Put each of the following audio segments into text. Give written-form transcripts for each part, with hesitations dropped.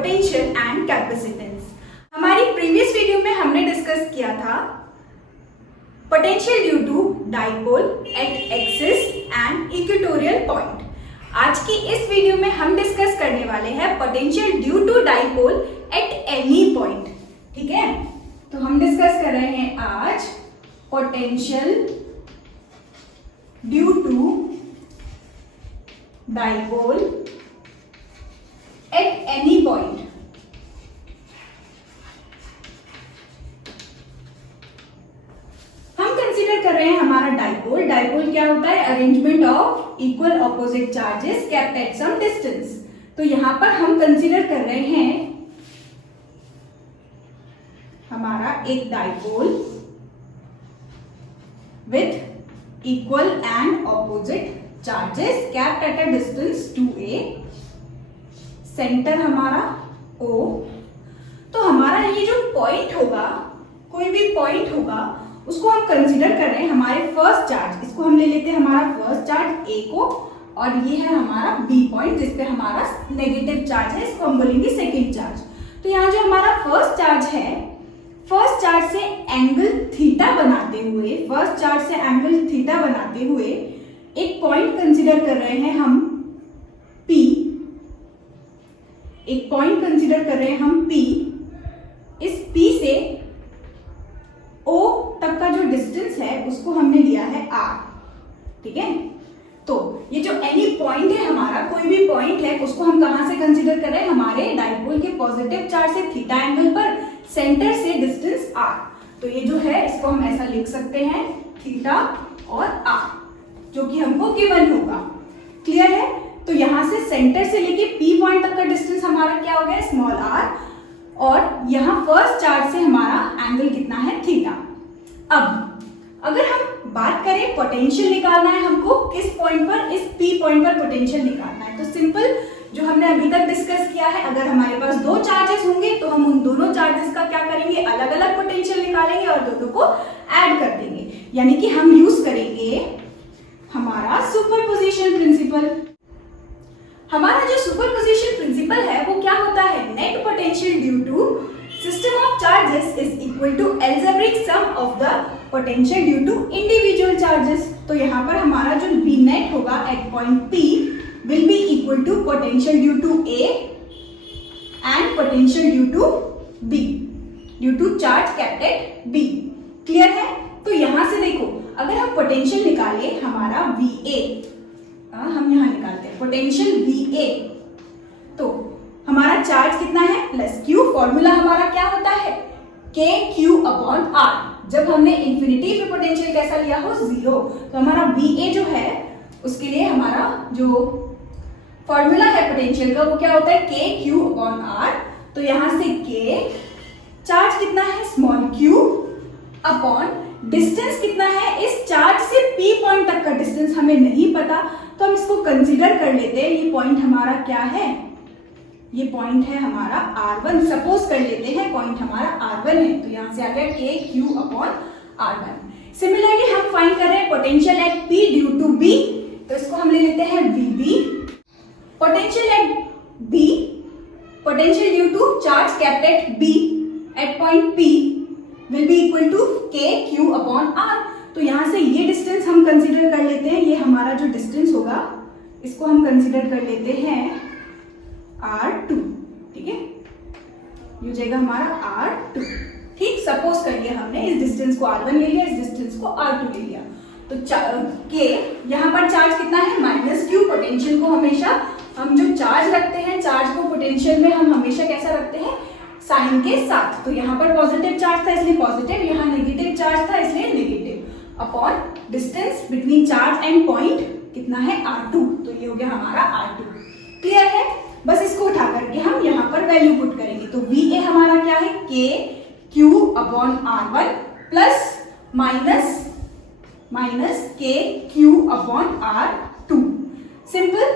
Potential and capacitance. हमारी previous video में हमने डिस्कस किया था potential due to dipole at axis and equatorial point. आज की इस वीडियो में हम डिस्कस करने वाले हैं potential due to dipole at any point. ठीक है, तो हम डिस्कस कर रहे हैं आज potential due to dipole at any point. हम कंसीडर कर रहे हैं हमारा डाइपोल। डाइपोल क्या होता है? Arrangement of equal opposite charges kept at some distance. तो यहां पर हम कंसीडर कर रहे हैं हमारा एक dipole with equal and opposite charges kept at a distance 2a, centre हमारा O। तो हमारा ये जो पॉइंट होगा, कोई भी पॉइंट होगा, उसको हम कंसीडर कर रहे हैं हमारे फर्स्ट चार्ज। इसको हम ले लेते हैं हमारा फर्स्ट चार्ज A को, और ये है हमारा B पॉइंट जिसपे हमारा नेगेटिव चार्ज है, इसको हम बोलेंगे सेकेंड चार्ज। तो यहाँ जो हमारा फर्स्ट चार्ज है, फर्स्ट चार्ज से एंगल थीटा बनाते हुए, फर्स्ट चार्ज से एंगल थीटा बनाते हुए एक पॉइंट कंसीडर कर रहे हैं हम P। एक पॉइंट कंसीडर कर रहे हैं हम P। इस P से O तक का जो डिस्टेंस है उसको हमने लिया है R। ठीक है, तो ये जो एनी पॉइंट है हमारा, कोई भी पॉइंट है, उसको हम कहां से कंसीडर कर रहे हैं? हमारे डाइपोल के पॉजिटिव चार्ज से थीटा एंगल पर, सेंटर से डिस्टेंस R। तो ये जो है इसको हम ऐसा लिख सकते हैं, थीटा और R, जो कि हमको गिवन होगा। क्लियर है? तो यहां से सेंटर से लेके P पॉइंट तक का डिस्टेंस हमारा क्या हो गया? Small r। और यहां फर्स्ट चार्ज से हमारा एंगल कितना है? थीटा। अब अगर हम बात करें पोटेंशियल निकालना है हमको किस पॉइंट पर? इस P पॉइंट पर पोटेंशियल निकालना है। तो सिंपल जो हमने अभी तक डिस्कस किया है, अगर हमारे पास दो चार्जेस होंगे तो हम उन दोनों चार्जेस का क्या करेंगे? अलग अलग पोटेंशियल निकालेंगे और दोनों को ऐड कर देंगे। यानी कि हम यूज करेंगे हमारा सुपरपोजिशन प्रिंसिपल। हमारा जो सुपरपोजिशन प्रिंसिपल है वो क्या होता है? Net potential due to system of charges is equal to algebraic sum of the potential due to individual charges. तो यहाँ पर हमारा जो V नेट होगा at point P will be equal to potential due to A and potential due to B, due to charge kept at B। Clear है? तो यहां से देखो, अगर हम पोटेंशियल निकाले हमारा VA, हम यहां निकालते हैं पोटेंशियल VA, तो हमारा चार्ज कितना है? Plus Q। फॉर्मूला हमारा क्या होता है? KQ upon R। जब हमने इंफिनिटी पे पोटेंशियल कैसा लिया हो? 0। तो हमारा VA जो है उसके लिए हमारा जो फॉर्मूला है पोटेंशियल का वो क्या होता है? KQ upon R। तो यहां से K चार्ज कितना है? स्मॉल q अपॉन डिस्टेंस कितना है? इस चार्ज से P पॉइंट तक का डिस्टेंस हमें नहीं पता, तो हम इसको कंसीडर कर लेते हैं। ये पॉइंट हमारा क्या है? ये पॉइंट है हमारा R1। सपोज कर लेते हैं पॉइंट हमारा R1 है, तो यहां से आ गया KQ अपॉन R1। सिमिलरली हम फाइंड कर रहे हैं potential at P due to B, तो इसको हम ले लेते हैं VB। Potential at B, potential due to charge kept at B at point P will be equal to KQ upon R। तो यहां से ये डिस्टेंस हम कंसीडर कर लेते हैं। ये हमारा जो डिस्टेंस होगा इसको हम कंसीडर कर लेते हैं R2। ठीक है, ये हो जाएगा हमारा R2। ठीक, सपोज कर लिया हमने, इस डिस्टेंस को R1 ले लिया, इस डिस्टेंस को R2 ले लिया। तो K यहाँ पर चार्ज कितना है? Minus Q। पोटेंशियल को हमेशा हम जो चार्ज रखते हैं, चार्ज को पोटेंशियल में हम हमेशा कैसा रखते हैं? साइन के साथ। तो यहाँ पर पॉजिटिव चार्ज था इसलिए पॉजिटिव, यहाँ नेगेटिव चार्ज था इसलिए negative, upon distance between charge and point कितना है? R2। तो ये हो गया हमारा R2। क्लियर है? बस इसको उठा करके हम यहाँ पर वैल्यू पुट करेंगे। तो VA हमारा क्या है? KQ upon R1 plus minus KQ upon R2। Simple,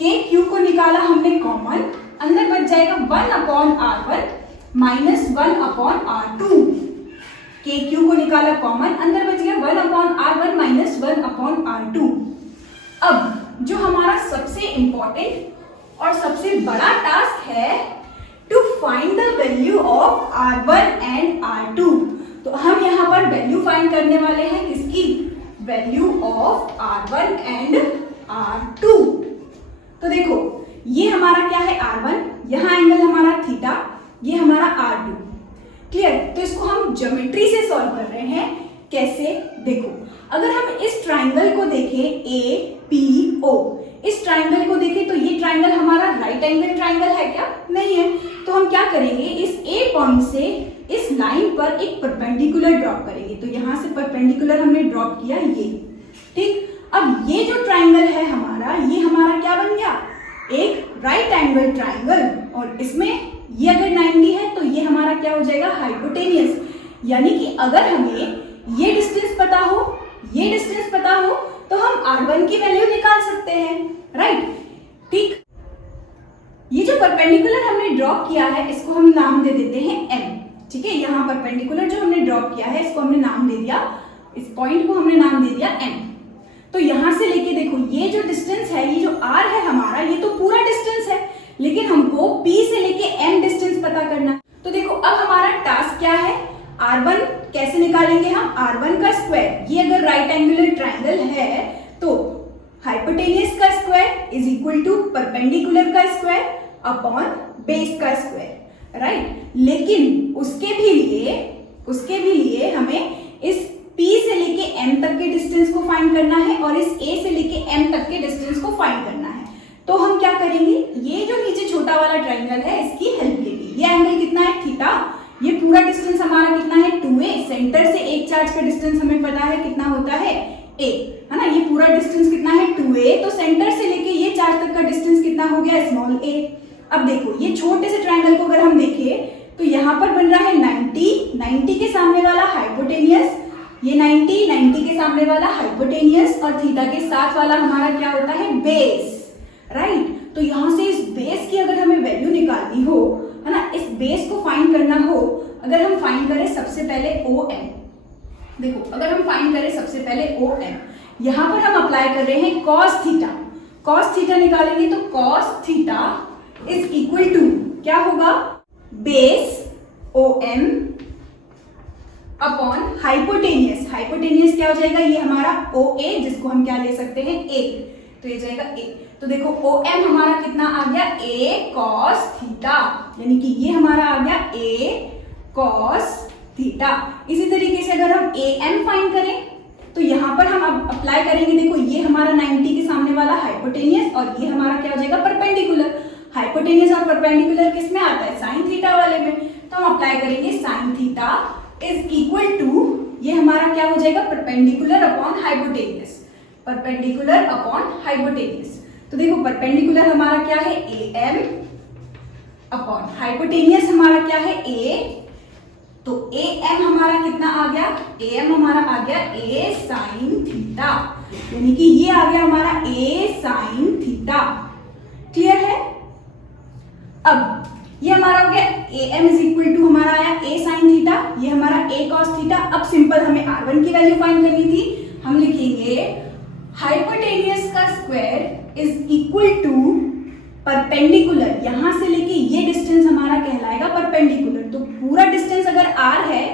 KQ को निकाला हमने कॉमन, अंदर बच जाएगा 1 upon R1 minus 1 upon R2। KQ को निकाला कॉमन, अंदर बच गया 1 upon R1 minus 1 upon R2। अब जो हमारा सबसे इंपॉर्टेंट और सबसे बड़ा टास्क है to find the value of R1 and R2। तो हम यहाँ पर वैल्यू फाइंड करने वाले हैं किसकी? Value of R1 and R2। तो देखो ये हमारा क्या है R1, यहाँ एंगल हमारा थीटा, ये हमारा R2। क्लियर? तो इसको हम ज्योमेट्री से सॉल्व कर रहे हैं। कैसे? देखो अगर हम इस ट्राइंगल को देखें APO, इस ट्राइंगल को देखें तो ये ट्राइंगल हमारा राइट एंगल ट्राइंगल है क्या? नहीं है। तो हम क्या करेंगे, इस A पॉइंट से इस लाइन पर एक परपेंडिकुलर ड्रॉप करेंगे। तो यहां से परपेंडिकुलर हमने ड्रॉप किया ये, ठीक। अब ये जो ट्राइंगल है हमारा, ये हमारा क्या बन गया? एक राइट एंगल ट्राइंगल। और इसमें ये अगर 90 है तो ये हमारा क्या हो जाएगा? हाइपोटेनियस। यानी कि अगर हमें ये डिस्टेंस पता हो, ये डिस्टेंस पता हो, तो हम R1 की वैल्यू निकाल सकते हैं, राइट? ठीक। ये जो परपेंडिकुलर हमने ड्रॉप किया है इसको हम नाम दे देते हैं M, ठीक है। यहाँ परपेंडिकुलर जो हमने ड्रॉप किया है इसको हमने नाम दे दिया, इस पॉइंट को हमने नाम दे दिया M। तो यहां से लेके देखो ये जो डिस्टेंस है, ये जो R है हमारा, ये तो पूरा डिस्टेंस है, लेकिन हमको P से लेके M डिस्टेंस पता करना है। तो देखो अब हमारा टास्क क्या है? R1 कैसे निकालेंगे हम? R1 का स्क्वायर, ये अगर राइट एंगुलर ट्राइंगल है तो हाइपोटेनियस का square is equal to perpendicular का स्क्वायर अपॉन बेस का स्क्वायर, राइट। लेकिन उसके भी लिए हमें इस P से लेके M तक के डिस्टेंस को फाइंड करना है और इस A से लेके M तक के डिस्टेंस को फाइंड करना है। तो हम क्या करेंगे, ये जो नीचे छोटा वाला ट्राइंगल है इसकी हेल्प लेंगे। ये एंगल कितना है? थीटा। ये पूरा डिस्टेंस हमारा कितना है? 2a। सेंटर से एक चार्ज का डिस्टेंस हमें पता है कितना होता है? a, है ना। ये पूरा डिस्टेंस कितना है? 2a। तो सेंटर से लेके ये चार्ज तक का डिस्टेंस कितना हो गया? Small a। अब देखो ये छोटे से ट्राइंगल को अगर हम देखें तो यहाँ पर बन रहा है 90 के सामने वाला हाइपोटेनियस, ये 90 के सामने वाला हाइपोटेनियस, और थीटा के साथ वाला हमारा क्या होता है? Base, right. तो यहां से इस बेस की अगर हमें वैल्यू निकालनी हो, है ना, इस बेस को फाइंड करना हो, अगर हम फाइंड करें सबसे पहले OM, देखो अगर हम फाइंड करें सबसे पहले OM, यहां पर हम अप्लाई कर रहे हैं cos थीटा। cos थीटा निकालेंगे तो cos theta is equal to क्या होगा? Base OM upon hypotenuse. Hypotenuse क्या हो जाएगा? ये हमारा OA, जिसको हम क्या ले सकते हैं? A। तो ये जाएगा A। तो देखो OM हमारा कितना आ गया? A cos थीटा, यानी कि ये हमारा आ गया A cos थीटा। इसी तरीके से अगर हम AM फाइंड करें तो यहाँ पर हम अब अप्लाई करेंगे, देखो ये हमारा 90 के सामने वाला हाइपोटेनियस और ये हमारा क्या हो जाएगा? परपेंडिकुलर। हाइपोटेनियस और परपेंडिकुलर किस में आता है? साइन थीटा वाले में। तो हम अप्लाई करेंगे sine theta is equal to, ये हमारा क्या हो जाएगा? Perpendicular upon hypotenuse, perpendicular upon hypotenuse. तो देखो परपेंडिकुलर हमारा क्या है? AM अपॉन हाइपोटेनियस हमारा क्या है? A। तो AM हमारा कितना आ गया? AM हमारा आ गया A साइन थीटा, यानी कि ये आ गया हमारा A साइन थीटा। क्लियर है? अब ये हमारा हो गया AM इज इक्वल टू हमारा आया A साइन थीटा, ये हमारा A cos थीटा। अब सिंपल हमें R1 की वैल्यू फाइंड करनी थी, हम लिखेंगे हाइपोटेनियस का square is equal to perpendicular, यहां से लेके ये डिस्टेंस हमारा कहलाएगा परपेंडिकुलर। तो पूरा डिस्टेंस अगर R है,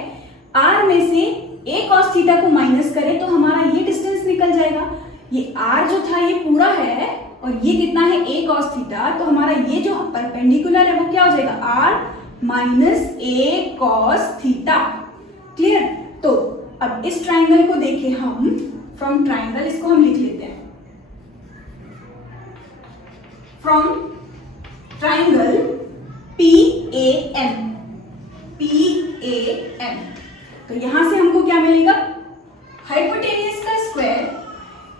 R में से A cos थीटा को माइनस करें तो हमारा ये डिस्टेंस निकल जाएगा। ये R जो था ये पूरा है और ये कितना है? A cos theta. तो हमारा ये जो परपेंडिकुलर है वो क्या हो जाएगा? R minus A cos theta. Clear? तो अब इस ट्राइंगल को देखें हम, फ्रॉम ट्राइंगल इसको हम लिख लेते हैं, फ्रॉम ट्राइंगल PAM, PAM। तो यहां से हमको क्या मिलेगा? हाइपोटेनियस का square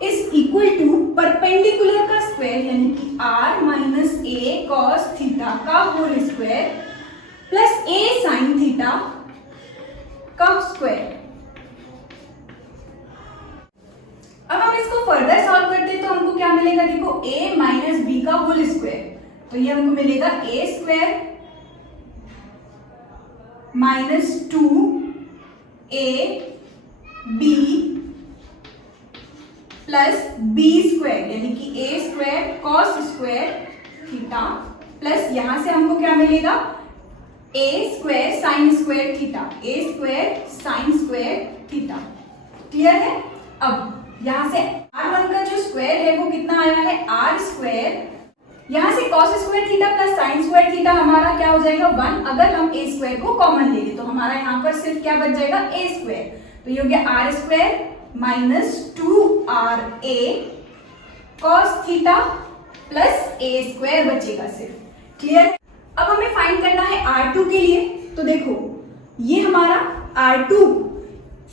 is equal to perpendicular का स्क्वायर, यानी कि R minus A cos theta का whole square plus A sine theta का स्क्वायर। अब हम इसको फर्दर सॉल्व करते हैं तो हमको क्या मिलेगा? देखो A माइनस B का होल स्क्वायर, तो ये हमको मिलेगा A square minus 2AB plus B square, यानी कि A square cos square theta plus यहां से हमको क्या मिलेगा? A square sine square theta, A square sine square theta. Clear है? अब यहां से r1 का जो स्क्वायर है वो कितना आया है, r स्क्वायर, यहां से cos square theta plus sign square theta हमारा क्या हो जाएगा 1। अगर हम a स्क्वायर को कॉमन ले लें तो हमारा यहाँ पर सिर्फ क्या बच जाएगा a स्क्वायर, तो ये हो गया r square minus 2ra cos theta plus a square बचेगा सिर्फ। क्लियर? अब हमें फाइंड करना है r2 के लिए। तो देखो ये हमारा r2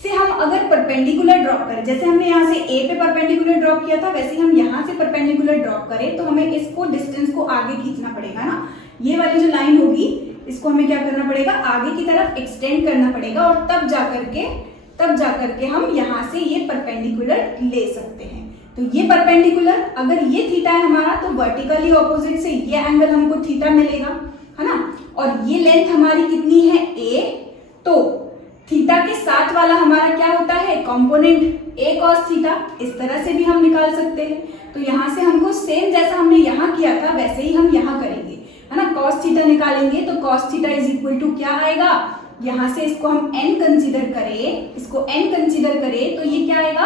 से हम अगर परपेंडिकुलर ड्रॉप करें, जैसे हमने यहाँ से a पे परपेंडिकुलर ड्रॉप किया था, वैसे हम यहाँ से परपेंडिकुलर ड्रॉप करें तो हमें इसको डिस्टेंस को आगे खींचना पड़ेगा ना। ये वाली जो लाइन होगी इसको हमें क्या करना पड़ेगा, आगे की तरफ एक्सटेंड करना पड़ेगा और तब जाकर के हम यहाँ से ये परपेंडिकुलर ले सकते हैं। तो ये परपेंडिकुलर, अगर ये थीटा है हमारा तो वर्टिकली ऑपोजिट से ये एंगल हमको थीटा मिलेगा, है ना। और ये लेंथ हमारी कितनी है a, तो थीटा के साथ वाला हमारा क्या होता है कंपोनेंट a cos थीटा, इस तरह से भी हम निकाल सकते हैं। तो यहाँ से हमको सेम जैसा हमने यहाँ किया था वैसे ही हम यहाँ करेंगे, है ना। cos थीटा निकालेंगे तो cos theta is equal to क्या आएगा, यहाँ से इसको हम n कंसीडर करें, इसको n कंसीडर करें तो ये क्या आएगा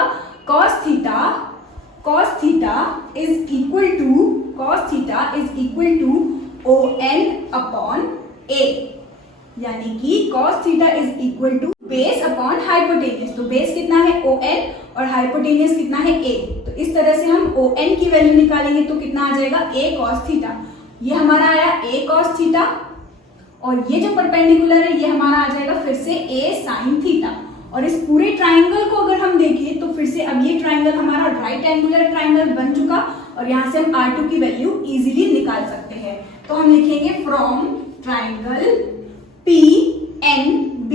cos theta is equal to on upon a, यानी कि cos theta is equal to base upon hypotenuse. तो बेस कितना है on और हाइपोटेनियस कितना है a। तो इस तरह से हम on की वैल्यू निकालेंगे तो कितना आ जाएगा a cos थीटा, ये हमारा आया a cos थीटा, और ये जो परपेंडिकुलर है ये हमारा आ जाएगा फिर से a sin थीटा। और इस पूरे ट्राइंगल को अगर हम देखें तो फिर से अब ये ट्राइंगल हमारा राइट एंगुलर ट्राइंगल बन चुका और यहाँ से हम r2 की वैल्यू इजीली निकाल सकते हैं। तो हम लिखेंगे फ्रॉम ट्राइंगल PNB,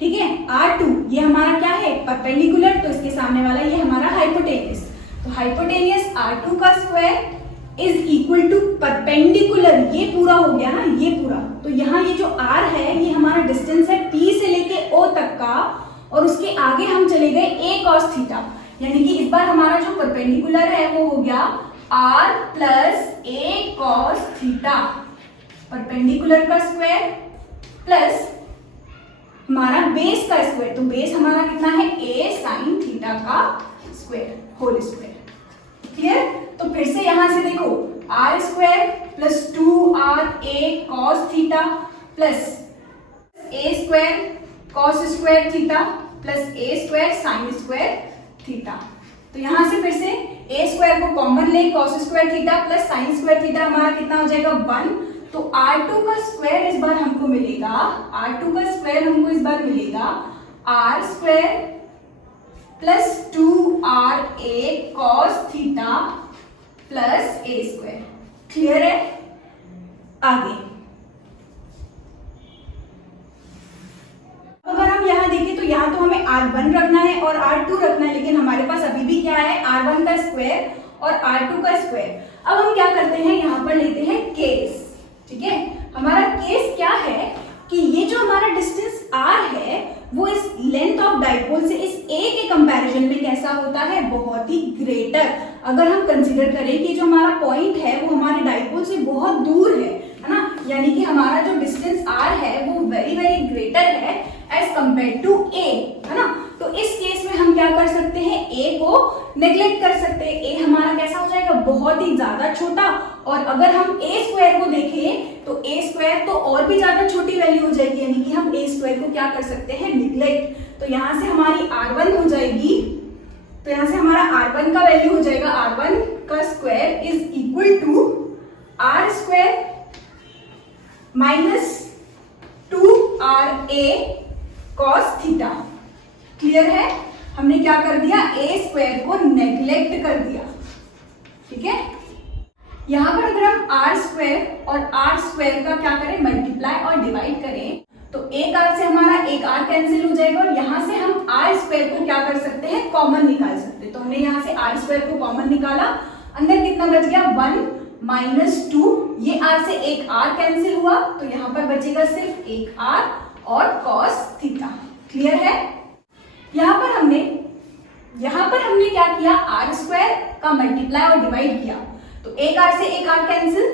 ठीक है। R2 ये हमारा क्या है परपेंडिकुलर, तो इसके सामने वाला ये हमारा हाइपोटेनियस। तो हाइपोटेनियस R2 का square is equal to perpendicular, ये पूरा हो गया ना, ये पूरा। तो यहाँ ये जो R है ये हमारा डिस्टेंस है P से लेके O तक का, और उसके आगे हम चले गए a cos थीटा, यानी कि इस बार हमारा जो परपेंडिकुलर है वो हो गया r plus a cos theta, perpendicular का स्क्वायर प्लस हमारा बेस का स्क्वायर। तो बेस हमारा कितना है a sin थीटा का स्क्वायर होल स्क्वायर। क्लियर? तो फिर से यहां से देखो r square plus 2ra cos theta plus a square cos square theta plus a square sin square theta. तो यहां से फिर से a स्क्वायर को कॉमन ले, cos square theta plus sin square theta हमारा कितना हो जाएगा 1। तो r2 का स्क्वायर इस बार हमको मिलेगा, r square plus 2ra cos theta plus a square. Clear है? आगे अगर हम यहाँ देखें तो यहाँ तो हमें r1 रखना है और r2 रखना है, लेकिन हमारे पास अभी भी क्या है r1 का स्क्वायर और r2 का स्क्वायर। अब हम क्या करते हैं, यहाँ पर लेते हैं केस। ठीक है, हमारा केस क्या है कि ये जो हमारा डिस्टेंस r है वो इस लेंथ ऑफ डाइपोल से इस a के कंपैरिजन में कैसा होता है, बहुत ही ग्रेटर। अगर हम कंसीडर करें कि जो हमारा पॉइंट है वो हमारे डाइपोल से बहुत दूर है ना, यानी कि हमारा जो डिस्टेंस r है वो वेरी वेरी ग्रेटर है एज कंपेयर टू a, है ना। तो इस केस में हम क्या कर सकते हैं, a को नेग्लेक्ट कर सकते हैं। a हमारा कैसा हो जाएगा, बहुत ही ज्यादा छोटा। और अगर हम a स्क्वायर को देखें तो a स्क्वायर तो और भी ज्यादा छोटी वैल्यू हो जाएगी, यानी कि हम a स्क्वायर को क्या कर सकते हैं, निग्लेक्ट। तो यहाँ से हमारी r1 हो जाएगी, तो यहाँ से हमारा r1 का वैल्यू हो जाएगा, r1 का square is equal to r square minus 2ra cos theta. Clear है? हमने क्या कर दिया, a स्क्वायर को नेग्लेक्ट कर दिया। ठीक है, यहाँ पर अगर हम r स्क्वायर और r स्क्वायर का क्या करें, मल्टीप्लाई और डिवाइड करें तो एक r से हमारा एक r कैंसिल हो जाएगा और यहाँ से हम r स्क्वायर को क्या कर सकते हैं, कॉमन निकाल सकते हैं। तो हमने यहाँ से r स्क्वायर को कॉमन निकाला, अंदर कितना बच गया 1 माइनस 2, ये r से एक r कैंसिल हुआ तो यहाँ पर बचेगा सिर्फ एक r और cos थीटा। क्लियर है? यहाँ पर हमने क्या किया, r स्क्वायर का मल्टीप्लाई और डिवाइड किया तो एक r से एक r कैंसिल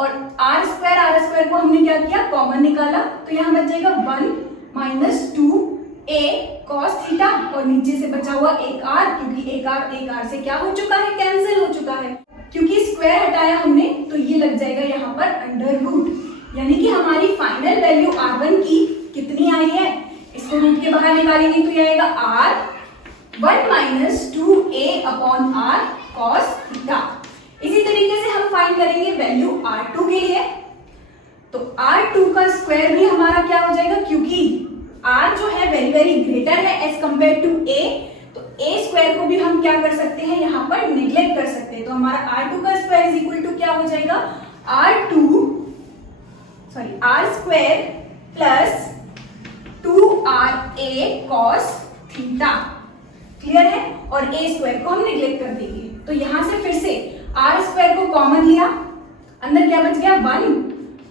और आर स्क्वायर को हमने क्या किया, कॉमन निकाला, तो यहाँ बच जाएगा 1 माइनस 2a cos थीटा, और नीचे से बचा हुआ एक r, क्योंकि एक r से क्या हो चुका है, कैंसिल हो चुका है, क्योंकि स्क्वायर हटाया हमने, तो ये लग जाएगा यहाँ पर अंडर रूट, यानी कि हमारी फाइनल वैल्यू r1 की कितनी आई है, इसको रूट के बाहर निकालेंगे तो ये आएगा r 1 minus 2a upon r cos theta. इसी तरीके से हम फाइंड करेंगे वैल्यू r2 के लिए, तो r2 का स्क्वायर भी हमारा क्या हो जाएगा, क्योंकि r जो है वेरी वेरी ग्रेटर है एज कंपेयर टू a, तो a स्क्वायर को भी हम क्या कर सकते हैं, यहाँ पर नेग्लेक्ट कर सकते हैं, तो हमारा r2 का स्क्वायर इज इक्वल टू क्या हो जाएगा, r square plus 2ra cos theta. Clear है, और a स्क्वायर को हम नेग्लेक्ट कर देंगे, तो यहां से फिर से r स्क्वायर को कॉमन लिया, अंदर क्या बच गया 1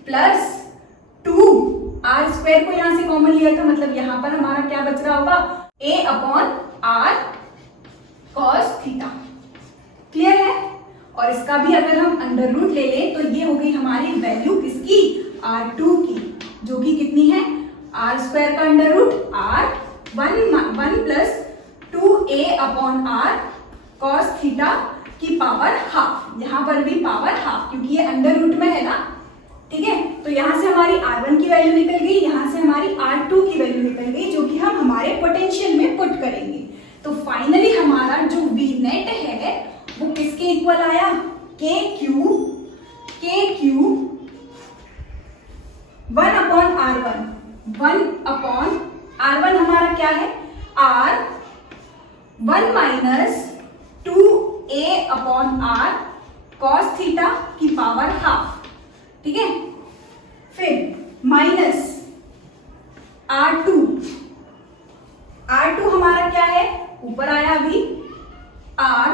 प्लस 2, r स्क्वायर को यहां से कॉमन लिया था, मतलब यहां पर हमारा क्या बच रहा होगा, a upon r cos theta. Clear है, और इसका भी अगर हम अंडर रूट ले लें तो ये हो गई हमारी वैल्यू किसकी, r2 की, जो कि कितनी है, r स्क्वायर का under root r 1 plus 2a upon r cos theta की पावर हाफ, यहाँ पर भी पावर हाफ, क्योंकि ये अंडर रूट में है ना, ठीक है, तो यहाँ से हमारी r1 की वैल्यू निकल गई, यहाँ से हमारी r2 की वैल्यू निकल गई, जो कि हम हमारे पोटेंशियल में पुट करेंगे, तो फाइनली हमारा जो V नेट है वो किसके इक्वल आया, KQ 1 अपॉन R1 हमारा क्या है, R 1 minus 2a upon r cos theta की पावर हाफ, ठीक है, फिर माइनस R2 हमारा क्या है, ऊपर आया अभी, R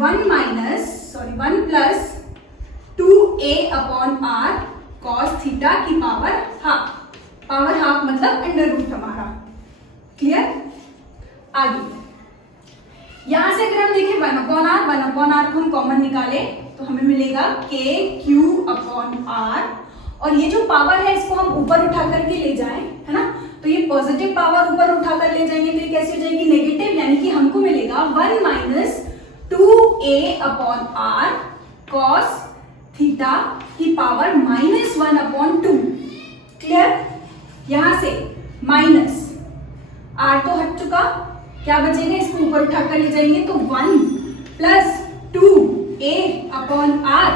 1 plus 2a upon r cos theta की पावर हाफ मतलब अंडर रूट हमारा। क्लियर, आगे यहां से अगर हम देखें 1 अपॉन r को हम कॉमन निकाले तो हमें मिलेगा KQ अपॉन r, और ये जो पावर है इसको हम ऊपर उठा करके ले जाएं, है ना, तो ये पॉजिटिव पावर ऊपर उठा कर ले जाएंगे तो ये कैसे हो जाएगी, नेगेटिव, यानी कि हमको मिलेगा 1 minus 2a upon r cos theta की पावर -1 अपॉन 2। क्लियर, यहां से माइनस r तो हट चुका, क्या बचेगा, इसको ऊपर उठाकर ले जाएंगे तो 1 plus 2a upon r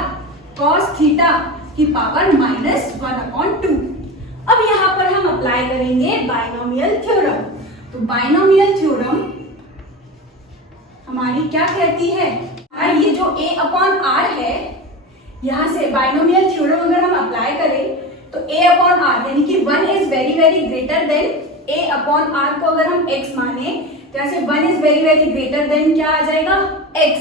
cos theta की पावर -1 अपॉन 2। अब यहाँ पर हम अप्लाई करेंगे बाइनोमियल थ्योरम, तो बाइनोमियल थ्योरम हमारी क्या कहती है, ये जो a अपॉन r है, यहाँ से बाइनोमियल थ्योरम अगर हम अप्लाई करें तो a अपॉन r यानी कि 1 is very very greater than a upon r को अगर हम x माने तो ऐसे 1 is very very greater than क्या आ जाएगा, x,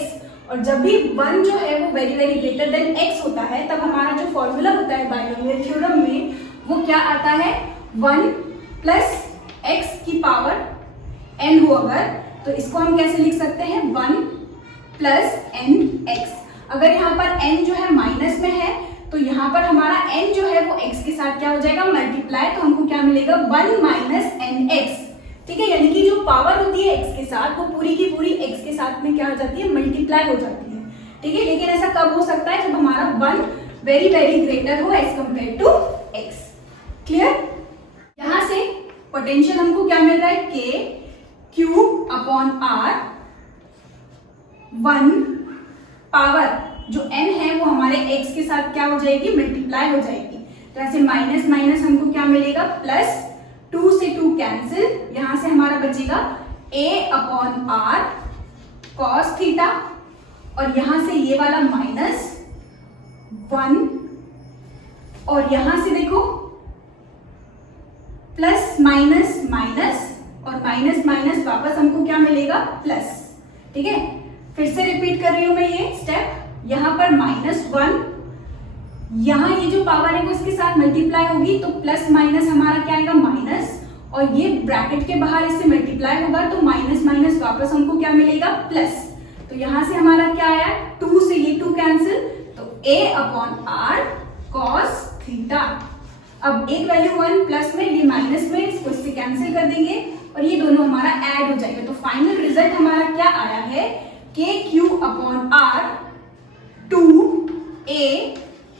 और जब भी 1 जो है वो very very greater than x होता है तब हमारा जो फॉर्मूला होता है बाइनोमियल थ्योरम में वो क्या आता है, 1 प्लस x की पावर n हो अगर, तो इसको हम कैसे लिख सकते हैं, 1 प्लस nx। अगर यहाँ पर n जो है माइनस में है तो यहाँ पर हमारा n जो है वो x के साथ क्या हो जाएगा, मल्टीप्लाई, तो हमको क्या मिलेगा, 1 माइनस nx। ठीक है, यानी कि जो पावर होती है x के साथ वो पूरी की पूरी x के साथ में क्या हो जाती है, मल्टीप्लाई हो जाती है। ठीक है, लेकिन ऐसा कब हो सकता है, जब हमारा 1 वेरी वेरी ग्रेटर हो as compare to x। Clear, यहां से पोटेंशियल हमको क्या मिल रहा है, k q upon r 1 power जो n है वो हमारे x के साथ क्या हो जाएगी, मल्टीप्लाई हो जाएगी, तो ऐसे माइनस माइनस हमको क्या मिलेगा, प्लस, 2 से 2 कैंसिल, यहां से हमारा बचेगा a upon r cos theta, और यहां से ये वाला -1, और यहां से देखो प्लस माइनस माइनस, और माइनस माइनस वापस हमको क्या मिलेगा, प्लस। ठीक है, फिर से रिपीट कर रही हूं मैं ये स्टेप, यहां पर -1, यहां ये जो पावर है वो इसके साथ मल्टीप्लाई होगी तो प्लस माइनस हमारा क्या आएगा, माइनस, और ये ब्रैकेट के बाहर इससे मल्टीप्लाई होगा तो माइनस माइनस वापस हमको क्या मिलेगा, प्लस। तो यहां से हमारा क्या आया, 2 से ये 2 कैंसिल, तो A upon r cos theta. अब एक वैल्यू 1 प्लस में, ये माइनस में, इसको इससे कैंसिल कर देंगे और ये दोनों हमारा ऐड हो जाएगा। तो फाइनल रिजल्ट हमारा क्या आया है, k q upon r 2a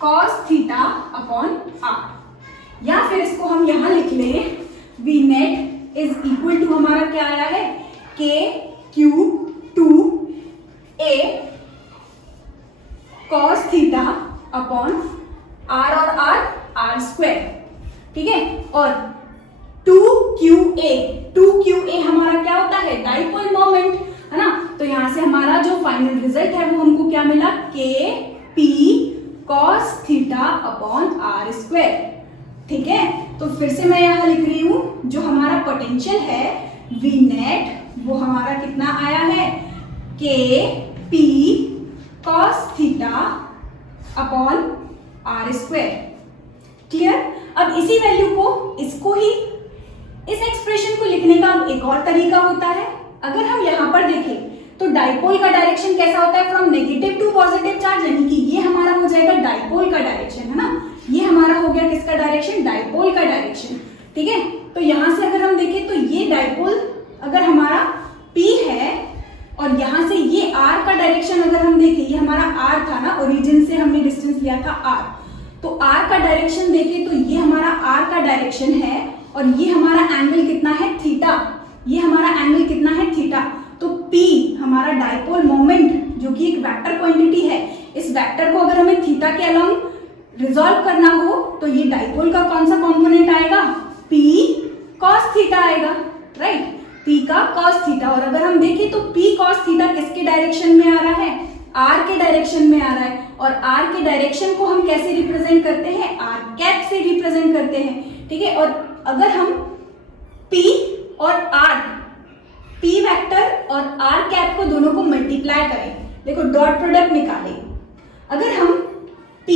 cos theta upon r. या फिर इसको हम यहां लिख लें, V net is equal to हमारा क्या आया है, k q 2a cos theta upon r और आर स्क्वायर, ठीक है। और 2QA हमारा क्या होता है, डाइपोल मोमेंट, है ना। तो यहां से हमारा जो फाइनल रिजल्ट है वो हमको क्या मिला, KP cos theta upon r square, ठीक है। तो फिर से मैं यहां लिख रही हूं, जो हमारा पोटेंशियल है V नेट वो हमारा कितना आया है, KP cos theta upon r square. Clear. अब इसी वैल्यू को, इसको ही, इस एक्सप्रेशन को लिखने का एक और तरीका होता है। अगर हम यहां पर देखें तो डाइपोल का डायरेक्शन कैसा होता है, from negative to positive charge, यानी कि ये हमारा हो जाएगा डाइपोल का डायरेक्शन, है ना। ये हमारा हो गया किसका डायरेक्शन, डाइपोल का डायरेक्शन, ठीक है। तो यहां से अगर हम देखें तो ये डाइपोल अगर हमारा P है और यहां से ये R का डायरेक्शन अगर हम देखें, ये हमारा R था ना, ओरिजिन से हमने डिस्टेंस लिया था R, तो R का डायरेक्शन देखें तो ये हमारा R का डायरेक्शन है और ये हमारा एंगल कितना है, थीटा। ये हमारा एंगल कितना है, थीटा। तो P हमारा डाइपोल मोमेंट जो कि एक वेक्टर क्वांटिटी है, इस वेक्टर को अगर हमें थीटा के अलोंग रिजॉल्व करना हो तो ये डाइपोल का कौन सा कंपोनेंट आएगा, P cos थीटा आएगा, राइट। P का cos थीटा। और अगर हम देखें तो P cos थीटा किसके डायरेक्शन में आ रहा है, R के डायरेक्शन में आ रहा है। और R के डायरेक्शन को हम कैसे रिप्रेजेंट करते हैं, R कैप से रिप्रेजेंट करते हैं, ठीक है। और अगर हम P और R, P वेक्टर और R कैप को दोनों को मल्टीप्लाई करें, देखो डॉट प्रोडक्ट निकालें, अगर हम P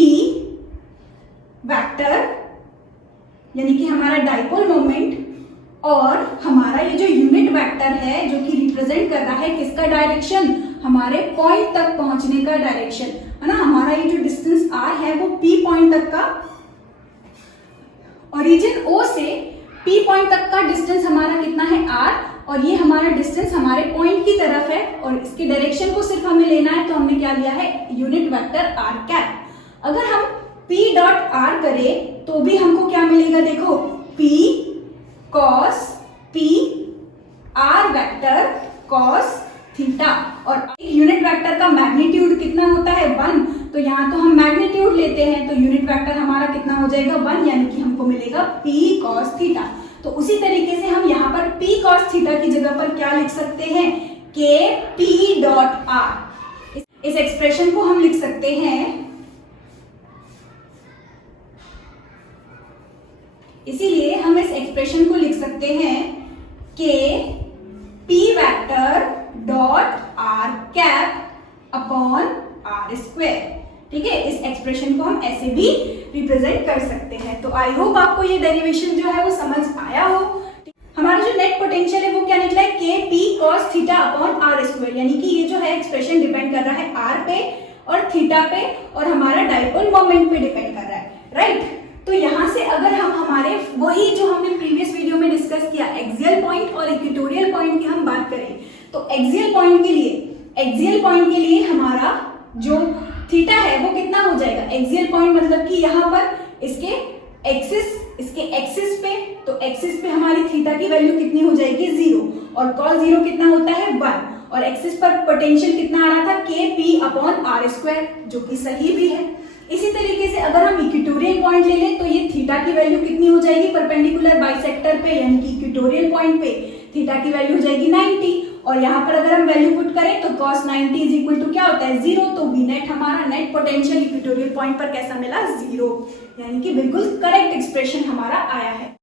वेक्टर यानी कि हमारा डाइपोल मोमेंट और हमारा ये जो यूनिट वेक्टर है जो कि रिप्रेजेंट कर रहा है किसका डायरेक्शन, हमारे पॉइंट तक पहुंचने का डायरेक्शन, है ना। हमारा ये जो डिस्टेंस R है वो P पॉइंट तक का, ओरिजिन O से P पॉइंट तक का डिस्टेंस हमारा कितना है, R, और ये हमारा डिस्टेंस हमारे पॉइंट की तरफ है और इसके डायरेक्शन को सिर्फ हमें लेना है, तो हमने क्या लिया है, यूनिट वेक्टर R कैप। अगर हम P डॉट R करें तो भी हमको क्या मिलेगा, देखो P cos P R vector cos theta. और यूनिट वेक्टर का मैग्नीट्यूड कितना होता है, 1, तो यहाँ तो हम मैग्नीट्यूड लेते हैं, तो यूनिट वेक्टर हमारा कितना हो जाएगा, 1, यानी कि हमको मिलेगा P cos थीटा। तो उसी तरीके से हम यहाँ पर P cos थीटा की जगह पर क्या लिख सकते हैं, K P डॉट R। इस एक्सप्रेशन को हम लिख सकते हैं, इसीलिए हम इस एक्सप्रेशन को लिख सकते हैं K P vector dot R cap upon R square, ठीक है। इस एक्सप्रेशन को हम ऐसे भी रिप्रेजेंट कर सकते हैं। तो आई होप आपको ये डेरिवेशन जो है वो समझ आया हो। हमारा जो नेट पोटेंशियल है वो क्या निकला है, K P cos theta upon R square, यानी कि ये जो है एक्सप्रेशन डिपेंड कर रहा है R पे और थीटा पे और हमारा डाइपोल मोमेंट पे डिपेंड कर रहा है, राइट। तो यहाँ से अगर हम हमारे वही जो हमने प्रीवियस वीडियो में डिस्कस किया, एक्सियल पॉइंट और इक्वेटोरियल पॉइंट की हम बात करें, तो एक्सियल पॉइंट के लिए हमारा जो थीटा है वो कितना हो जाएगा, एक्सियल पॉइंट मतलब कि यहाँ पर इसके एक्सिस पे, तो एक्सिस पे हमारी थीटा की वैल्यू कितनी हो जाएगी, 0, और cos 0 कितना होता है, 1, और एक्सिस पर पोटेंशियल कितना आ रहा था, K P upon R square, जो कि सही भी है। इसी तरीके से अगर हम इक्वेटोरियल पॉइंट ले लें तो ये थीटा की वैल्यू कितनी हो जाएगी, परपेंडिकुलर बाइसेक्टर पे यानी कि इक्वेटोरियल पॉइंट पे थीटा की वैल्यू हो जाएगी 90, और यहाँ पर अगर हम वैल्यू पुट करें तो cos 90 इज इक्वल टू क्या होता है, 0। तो वी नेट हमारा नेट पोटेंशियल इक्वेटोरियल पॉइंट पर कैसा मिला, 0, यानी कि बिल्कुल करेक्ट एक्सप्रेशन हमारा आया है।